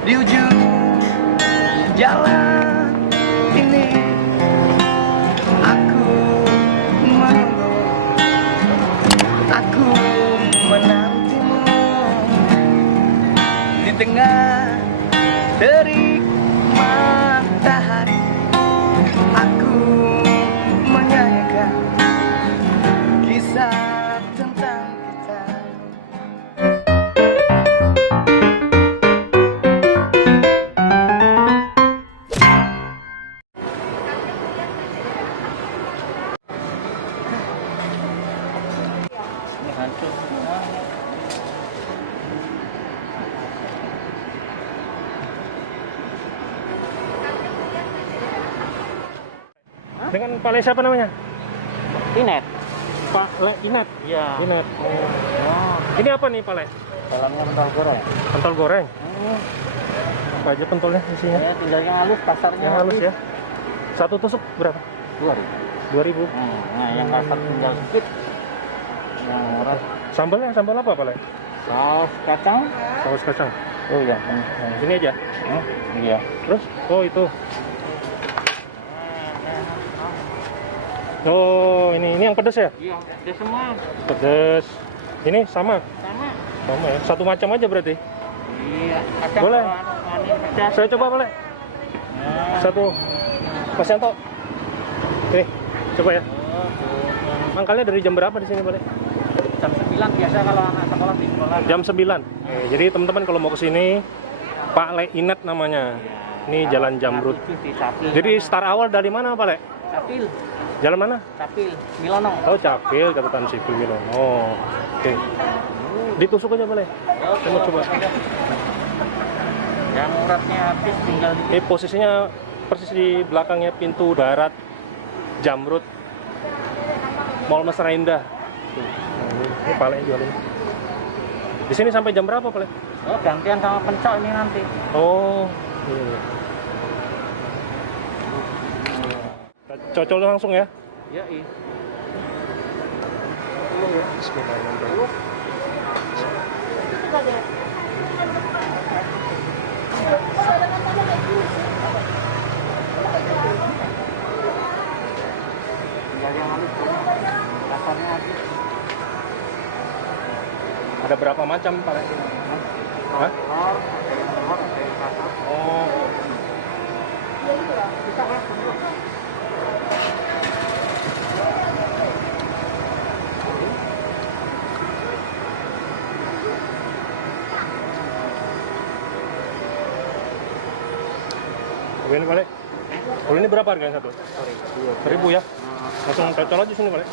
Di ujung jalan ini aku menunggu, aku menantimu di tengah terik matahari. Aku menyanyikan kisah tentang kita. Ini hancur semua. Dengan Pak Le siapa namanya? Inet. Pak Le Inet. Iya. Inet. Oh. Ini apa nih Pak Le? Dalamnya pentol goreng. Pentol goreng. Apa aja pentolnya isinya? Ya, tinggal yang halus, kasarnya Yang halus ya. Satu tusuk berapa? 2.000. Nah, yang kasar tinggal sedikit. Yang murah Sambalnya sambal apa Pak Le? saus kacang. Saus kacang. Oh iya. Ini aja. Iya. Terus? Oh itu. Oh ini yang pedas ya? Iya, ada semua. Pedas. Ini sama? Sama. Sama ya. Satu macam aja berarti. Iya. Kacang Boleh. manis pedas. Saya coba Pak Le. Satu. Mas Yanto. Nih, coba ya. Mangkalnya dari jam berapa di sini Pak Le? Jam 9 biasa kalau anak sekolah di sekolah. Jam 9. Jadi teman-teman kalau mau ke sini Pak Le Inet namanya. Ini Jalan Jamrut. Jadi start awal dari mana Pak Le? Capil. Jalan mana? Capil. Milono. Oh, Capil, Catatan Sipil Milono. Oh, oke. Ditusuk aja Pak Le. Saya mau coba. Yang uratnya habis tinggal di. Ini posisinya persis di belakangnya pintu barat Jamrut Mall Mesra Indah. Tuh. Ini Pak Le jualin. Di sini sampai jam berapa Pak Le? Oh, gantian sama pencok ini nanti. Oh, iya. Cocol langsung ya? Iya, iya. Bismillahirrahmanirrahim. Tinggal yang halus. Kasarnya habis. Ada berapa macam Pak Le? Hah? Oh. Ini Pak Le. Kalau ini berapa harganya satu? 1.000 ya? Langsung cocol aja sini Pak Le.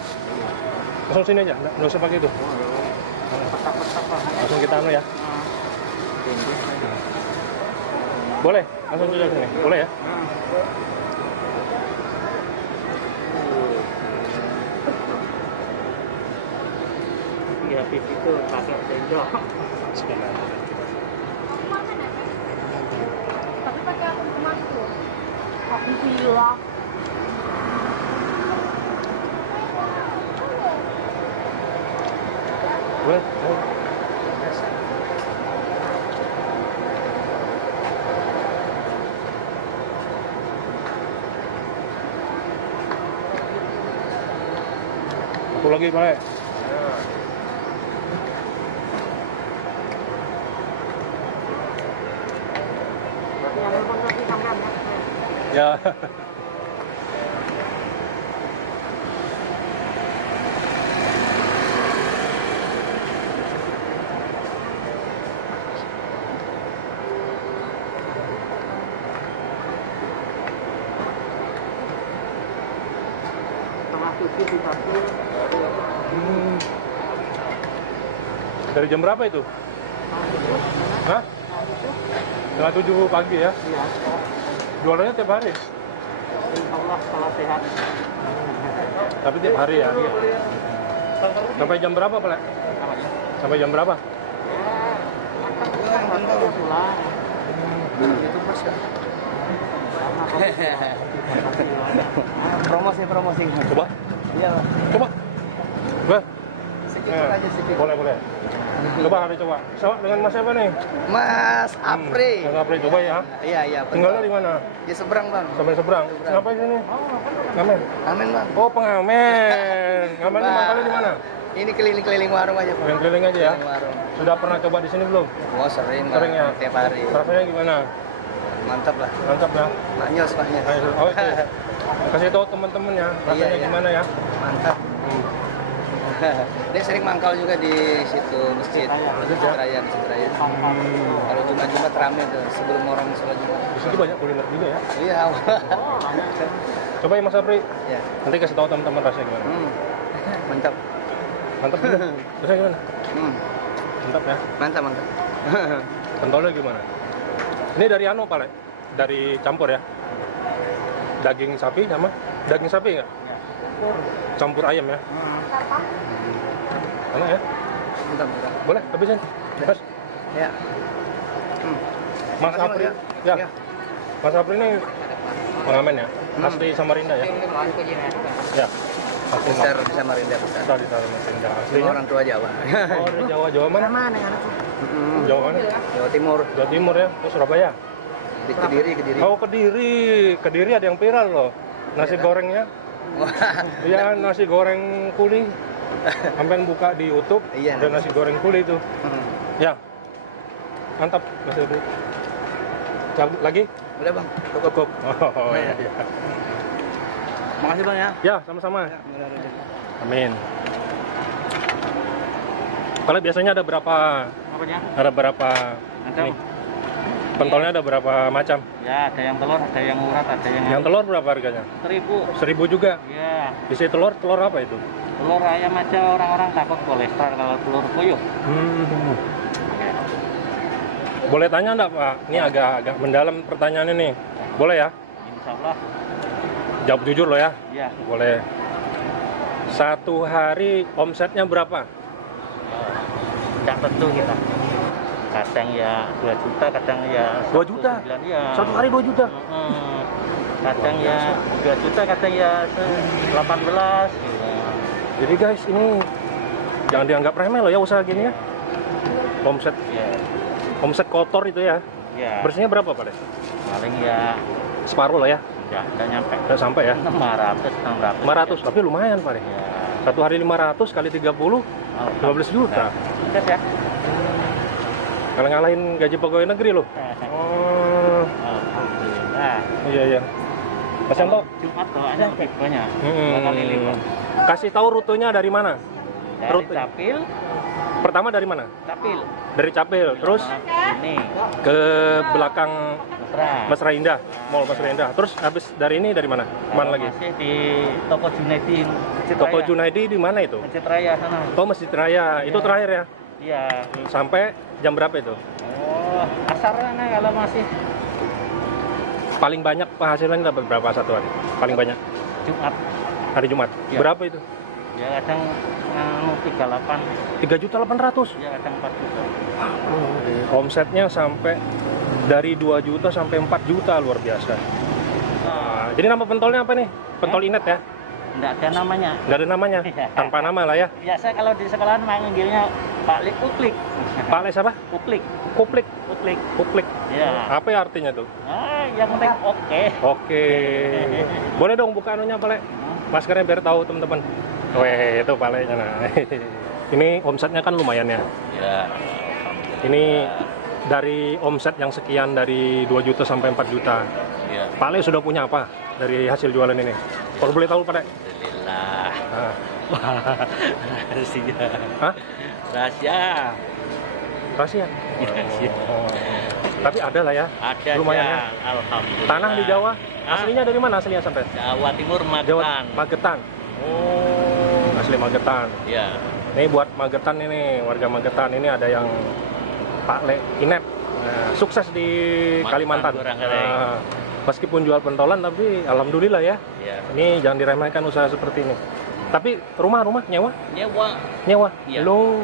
Langsung sini aja, nggak usah pakai itu. Langsung kita anu ya. Boleh, langsung cocol sini. Boleh ya? Iya, pipi itu pakai sendok. Bismillahirrahmanirrahim. Tapi pakai akun emas tuh. Akun hilang. Boleh. Satu lagi Pak Le. Berarti yang nelfon tadi sampean ya? Ya. Setengah 7 di satu. Dari jam berapa itu? Hah? Setengah 7 pagi ya? Iya. Jualannya tiap hari? Allah kalau sehat. Tapi tiap hari ya? Sampai jam berapa Pak Le? Sampai jam berapa? Baru pulang. Itu Mas ya. Promosi. Coba? Iya, Pak. Coba? Boleh? Sedikit aja sedikit. Boleh. Coba hari coba. Sama dengan Mas siapa nih? Mas Apri. Mas Apri coba ya. Iya, iya. Tinggalnya di mana? Di seberang, Bang. Sampai seberang. Ngapain sini? Ngamen. Amin, Bang. Oh, pengamen. Ngamen itu mangkalnya di mana? Ini keliling-keliling warung aja, Bang. Keliling-keliling aja ya. Keliling warung. Sudah pernah coba di sini belum? Oh, sering, Bang. Sering ya? Tiap hari. Rasanya gimana? Mantap lah. Mantap ya. Maknyos, maknyos. Ayo, oke. Kasih tahu teman-teman ya, rasanya Iya. gimana ya? Mantap. Dia sering mangkal juga di situ masjid. Masjid Raya, Masjid Raya. Kalau Jumat-Jumat rame tuh sebelum orang sholat Jumat. Di situ banyak kuliner juga ya. Iya. Coba ya Mas Apri. Ya. Nanti kasih tahu teman-teman rasanya gimana. Mantap. Mantap juga. Rasanya gimana? Hmm. Mantap ya. Mantap, mantap. Pentolnya gimana? Ini dari anu Pak Le? Dari campur ya? Daging sapi sama? Daging sapi nggak? Campur ayam ya? Enak ya? Mantap, mantap. Boleh, habisin. Mas, Ya. Mas Makasih, Apri. Mas, Ya. ya. Mas Apri ini pengamen ya? Asli Samarinda ya? Ya. Asli Besar di Samarinda, besar. Besar di Samarinda. Semua Aslinya? orang tua Jawa. Oh, dari Jawa. Jawa mana? Mana dengan aku? Jawa mana? Jawa Timur. Jawa Timur ya? Oh, Surabaya? Di Kediri, Kediri. Oh, Kediri. Kediri ada yang viral loh. Nasi gorengnya. Iya, nasi goreng kuli. Sampai buka di YouTube, Iya. ada nasi goreng kuli itu. Ya, mantap Mas Apri. Lagi? Udah, Bang. Cukup. Oh iya. Makasih, Bang ya. Ya, sama-sama. Amin. Kalau biasanya ada berapa? Apanya? Ada berapa? Macam? Ini, pentolnya ada berapa macam? Ya, ada yang telur, ada yang urat, ada Yang telur berapa harganya? 1.000. 1.000 juga. Ya, Isi telur apa itu? telur ayam aja orang-orang takut kolesterol kalau telur puyuh. Boleh tanya enggak Pak? Ini agak mendalam pertanyaannya nih. Boleh ya? Insya Allah. Jawab jujur loh ya. Ya. Boleh. Satu hari omsetnya berapa? Tidak tentu kita. Kadang ya 2 juta, kadang ya 2 juta? 1,9, ya. Satu hari 2 juta? Kadang ya 2 juta, kadang ya 18. Jadi guys, ini jangan dianggap remeh loh ya usaha gini ya. Omset Ya. omset kotor itu ya. Ya. Bersihnya berapa Pak? Paling ya Separuh lah ya. ya enggak nyampe. Udah sampai ya. 500, 600. 500, tapi lumayan Pak. Ya. Satu hari 500 kali 30, 12 juta. Sukses ya. Kalau ngalahin gaji pegawai negeri loh. Oh, Alhamdulillah. iya iya. Mas Yanto, Jumat doanya lebih banyak. Hmm. 2 kali lipat. kasih tahu rutenya dari mana? Dari Rute. Capil, Pertama dari mana? Capil. Dari Capil, terus Ini, ke belakang Mesra. Mesra Indah, Mall Mesra Indah. Terus habis dari ini dari mana? Mana lagi? Masih di Toko Junaidi, Masjid Toko Raya. Junaidi di mana itu? Masjid Raya sana. Oh, Masjid Raya. Itu Iya. terakhir ya? Iya. Sampai jam berapa itu? Oh, asar sana kalau masih Paling banyak penghasilan dapat berapa satu hari? Paling banyak Jumat. hari Jumat. Iya. Berapa itu? Ya kadang 38, 3.800.000. ya kadang 4 juta. Omsetnya sampai dari 2 juta sampai 4 juta, luar biasa. Nah, jadi nama pentolnya apa nih? Pentol Inet ya? Enggak ada namanya. Nggak ada namanya? Iya. Tanpa nama lah ya? Biasa kalau di sekolahan manggilnya Pak Lik Uklik. Pak Les apa? Uklik, Kuplik. Uklik. Kuplik. Ya. Apa ya artinya tuh? Yang penting oke. Oke. Boleh dong buka anunya Pak Le? Maskernya biar tahu teman-teman. Weh, itu Pak Le-nya nah. Ini omsetnya kan lumayan ya. Ya. Ini dari omset yang sekian dari 2 juta sampai 4 juta. Ya. Pak Le sudah punya apa dari hasil jualan ini? Kalau boleh tahu Pak Le? Alhamdulillah. Ah. Rahasia. Hah? Rahasia. Rahasia? Rahasia. Oh. Tapi ada lah ya. Ada Lumayan ya. Alhamdulillah. Tanah di Jawa. Aslinya dari mana aslinya sampai? Jawa Timur Jawa Magetan. Magetan. Oh, asli Magetan. Ya. Ini buat Magetan ini, warga Magetan ini ada yang Pak Le Inet. Nah, sukses di Magetan, Kalimantan. Goreng-goreng. Nah, meskipun jual pentolan tapi alhamdulillah ya. Ya. Ini jangan diremehkan usaha seperti ini. Tapi rumah nyewa? Nyewa. Nyewa. Iya. Loh.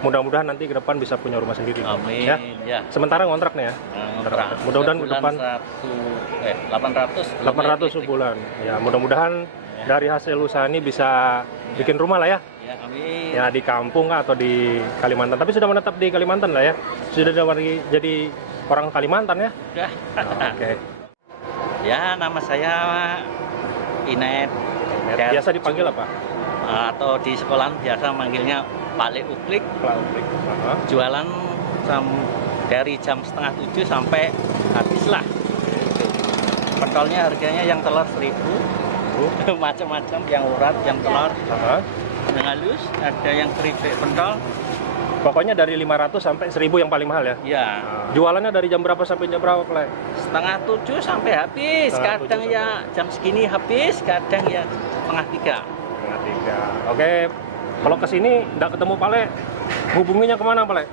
Mudah-mudahan nanti ke depan bisa punya rumah sendiri. Amin. Ya. Ya. Sementara ngontrak nih ya. Mudah-mudahan ke depan 800. 800 sebulan. Ya, mudah-mudahan dari hasil usaha ini bisa bikin rumah lah ya. Ya. Ya, amin. Ya di kampung kah atau di Kalimantan? Tapi sudah menetap di Kalimantan lah ya. Sudah jadi orang Kalimantan ya. Udah. Oke. Ya, nama saya Inet. Dan- Biasa dipanggil apa? Atau di sekolah biasa manggilnya Pak Le Uklik. Klauplik. Jualan dari jam setengah 7 sampai habis lah. Pentolnya harganya yang telur 1.000. Macam-macam, yang urat, yang telur, yang halus, ada yang keripik pentol. Pokoknya dari 500 sampai 1.000 yang paling mahal ya. Ya, Jualannya dari jam berapa sampai jam berapa, Plek? setengah 7 sampai habis. Setengah Kadang 7 ya jam segini habis, kadang ya setengah 3. Setengah 3. Oke. Kalau kesini nggak ketemu Pale, hubunginya kemana Pale?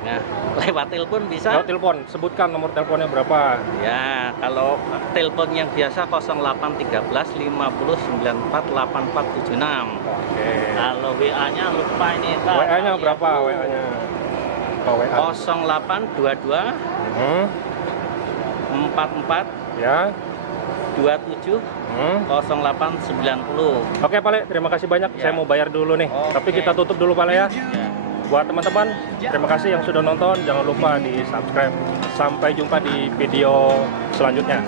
Nah, lewat telepon bisa. Lewat telepon, sebutkan nomor teleponnya berapa. Ya, kalau telepon yang biasa 0813 50 94 8476. Oke. Kalau WA-nya lupa ini. WA-nya berapa WA-nya? Oh, WA. 0822 44 Ya. 27 0890. Oke Pale, terima kasih banyak. Ya. Saya mau bayar dulu nih. Oke. Tapi kita tutup dulu Pale ya. Ya. Buat teman-teman, terima kasih yang sudah nonton. Jangan lupa di subscribe. Sampai jumpa di video selanjutnya.